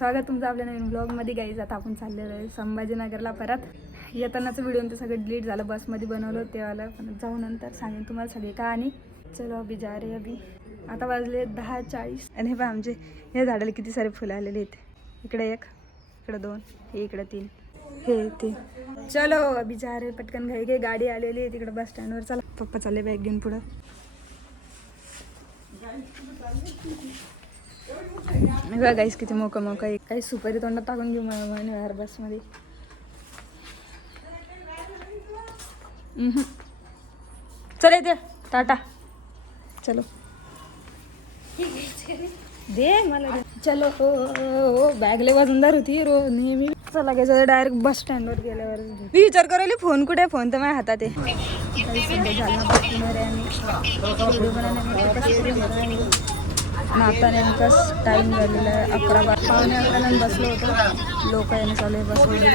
स्वागत तुमचं आपल्या नवीन ब्लॉगमध्ये गाईज आता आपण चाललेलो आहे संभाजीनगरला परत. येतानाचं व्हिडिओ ते सगळं डिलीट झालं. बसमध्ये बनवलं तेव्हाला पण जाऊ नंतर सांगेन तुम्हाला सगळी आणि. चलो अभि जा रे अभि. आता वाजले दहा चाळीस. आणि हे आमचे या झाडाला किती सारे फुलं आलेले आहेत. इकडे एक इकडे दोन हे इकडे तीन हे ते चलो अभि जा रे पटकन घाई घाई गाडी आलेली आहे तिकडे बस स्टँडवर चला. पप्पा चालले बॅग घेऊन पुढं. बघा गाईस किती मोका मोका आहे. काही सुपारी तोंडात टाकून घेऊ मला म्हणे बसमध्ये. चल येते टाटा. चलो. दे मला दे. चलो. हो, हो, हो बॅगले बॅग लय वजनदार होती रो नेहमी. चला घ्यायचं डायरेक्ट बस स्टँडवर गेल्यावर मी विचार करवली फोन कुठे फोन तर माझ्या हातात आहे. आणि आता नेमकाच टाईम झालेला आहे अकरा बारा पावणे अकराला बसलो होतो. लोक याने चालू आहे बसवले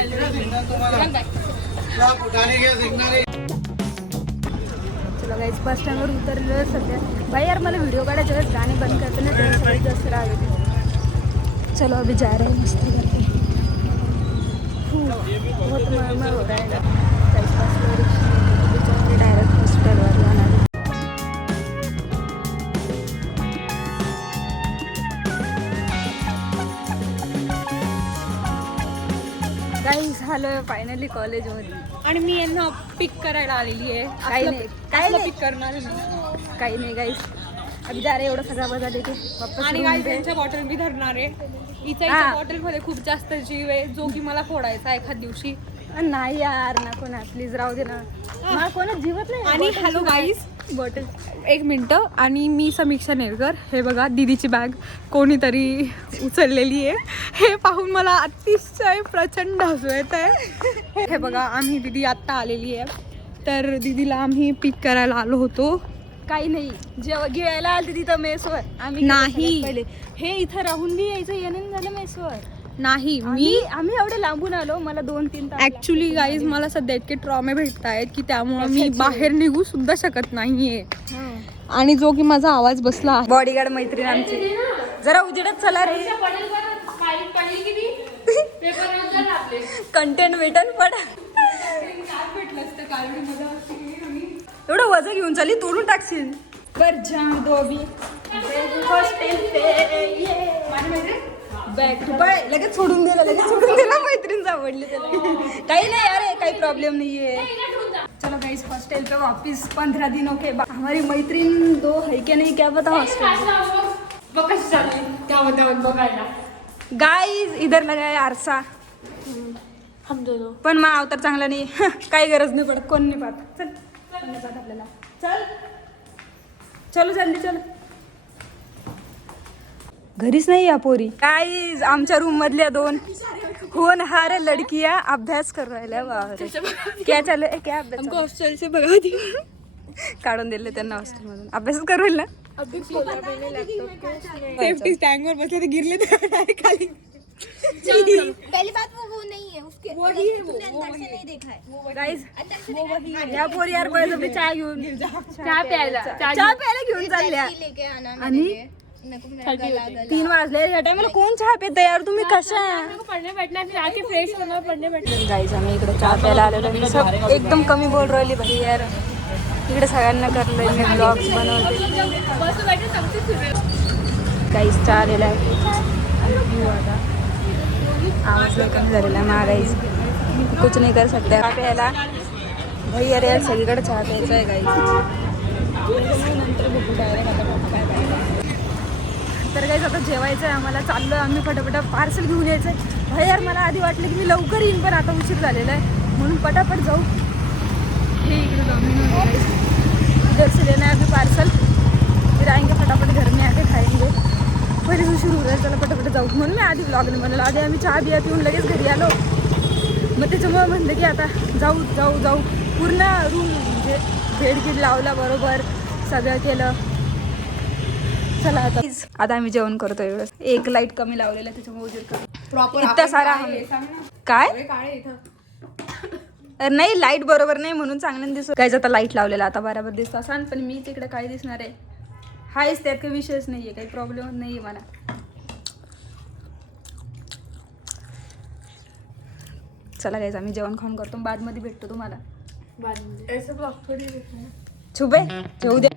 चला गाईच बस स्टँडवर उतरलेलं सध्या. बाई यार मला व्हिडिओ काढायच्या वेळेस गाणे बंद करते ना तेव्हा सगळ्यात जास्त राग येते चलो अभी जा रहे हैं मस्ती करते फू, बहुत मळमळ हो. रहा है काही झालं फायनली कॉलेजमध्ये आणि मी यांना पिक करायला आलेली आहे. काही नाही काही नाही. पिक करणार मी. काही नाही गाईस अभी जा रे एवढा सगळा बजा देते. वापस आणि room काय पे. त्यांच्या बॉटल मी धरणार आहे. हा. बॉटलमध्ये खूप जास्त जीव आहे जो की मला फोडायचा आहे एखाद दिवशी. नाही यार नको ना प्लीज राहू दे ना. मला कोणाच जीवत नाही. आणि हॅलो गाईज बॉटल एक मिनटं. आणि मी समीक्षा नेरकर. हे बघा दीदीची बॅग कोणीतरी उचललेली आहे. हे पाहून मला अतिशय प्रचंड हसू येत आहे. हे बघा आम्ही दीदी आत्ता आलेली आहे. तर दीदीला आम्ही पिक करायला आलो होतो. काही नाही. जेव्हा गिळायला आलते तिथं मेसवर. आम्ही नाही. हे इथं राहून बी यायचं येणं झालं मेसवर. नाही मी आम्ही एवढे लांबून आलो मला दोन तीन ऍक्च्युली गाईज मला सध्या इतके ट्रॉमे भेटत आहेत की त्यामुळे मी? बाहेर निघू सुद्धा शकत नाहीये. हं. आणि जो की माझा आवाज बसला. आहे बॉडीगार्ड मैत्रीण आमची. जरा उजेडत चला रे. कंटेंट भेटन पण. एवढं वजन घेऊन चालली तोडून टाकशील. कर जाम दोबी बॅग तू पाय लगेच सोडून दिला लगेच सोडून दिला. मैत्रीण आवडली त्याला. काही नाही अरे काही प्रॉब्लेम नहीं है चलो गाइस हॉस्टल पे वापस पंद्रह दिनों के बाद हमारी मैत्रीण दो है क्या नहीं? क्या पता हॉस्टल गाइस इधर लगा है आरसा. हम दोनों पण मा अवतार चांगला नाही. काही गरज नाही पडत कोण नाही पाहत. चल. आपल्याला चल. चलो जल्दी चल. घरीच नाही या पोरी. काही आमच्या रूम मधल्या दोन होनहार लडकिया अभ्यास करू राहिल्या बापरे. क्या चालू आहे? क्या अभ्यास हमको हॉस्टल से भगा दी चालू? काढून दिले त्यांना हॉस्टेल मधून. अभ्यास करू राहील ना? सेफ्टी स्टँड वर बसले ते गिरले तर direct खाली. पहली बात वो वो नहीं है. उसके वही है वो अंदर से नहीं देखा है। गाईज अंदर से देखा है। या पोरी यार पहिले तुम्ही चहा घेऊन चहा प्यायला चहा प्यायला घेऊन चालल्या. टी लेके आना आणि? तीन वाजले या टायमाला कोण चहा पितं यार? तुम्ही कशा पढ़ने बैठना है फिर आके फ्रेश बैठना गाईज आम्ही इकडे चहा प्यायला आलेलो एकदम कमी बोल राहिली भाई यार। इकडे सगळ्यांना करलंय मी ब्लॉग्स बनवते गाईज चहा आलेला आहे आता आवाज कमी झालेला आहे महागाईज कुछ नाही कर सकते। चहा प्यायला भाई अरे यार सगळीकडे चहा प्यायचा आहे गाईज नंतर बघू direct आता पप्पा काय पाहिजे तर आता जेवायचं आहे आम्हाला चाललो आम्ही फटाफट पार्सल घेऊन यायचं आहे भयार यार मला आधी वाटलं की मी लवकर येईन पण आता उशीर झालेला आहे. म्हणून पटापट जाऊ. हे इकडे डॉमिनोज आहे guys. इधर से लेना है अभी पार्सल फिर आएंगे फटाफट घर में आके खाएंगे पहिले उशीर होऊ राहिला चला पटापट जाऊ. म्हणून मी आधी ब्लॉगने म्हणलं आधी आम्ही चहा बिया पिऊन लगेच घरी आलो. मग त्याच्यामुळे म्हणलं की आता जाऊ जाऊ जाऊ. पूर्ण रूम म्हणजे बेड गिड लावला बरोबर सगळं केलं. चला आता. आता आम्ही जेवण करतो एवढं एक लाइट कमी लावलेलं आहे, त्याच्यामुळे उजीर कमी प्रॉपर इतका सारा काय? काळे इथं. अरे नाही लाइट बरोबर नाही म्हणून चांगल्याने दिसत. काहीच आता लाइट लावलेला आता बरोबर दिसतो. असं पण मी तिकडे काय दिसणार आहे? हायच त्यात काही विषयच नाहीये. काही प्रॉब्लेम नाहीये मला. चला गाईज आम्ही जेवण खाऊन करतो. बादमध्ये भेटतो तुम्हाला. ऐसे ब्लॉग थोडी छुपे जेऊ दे.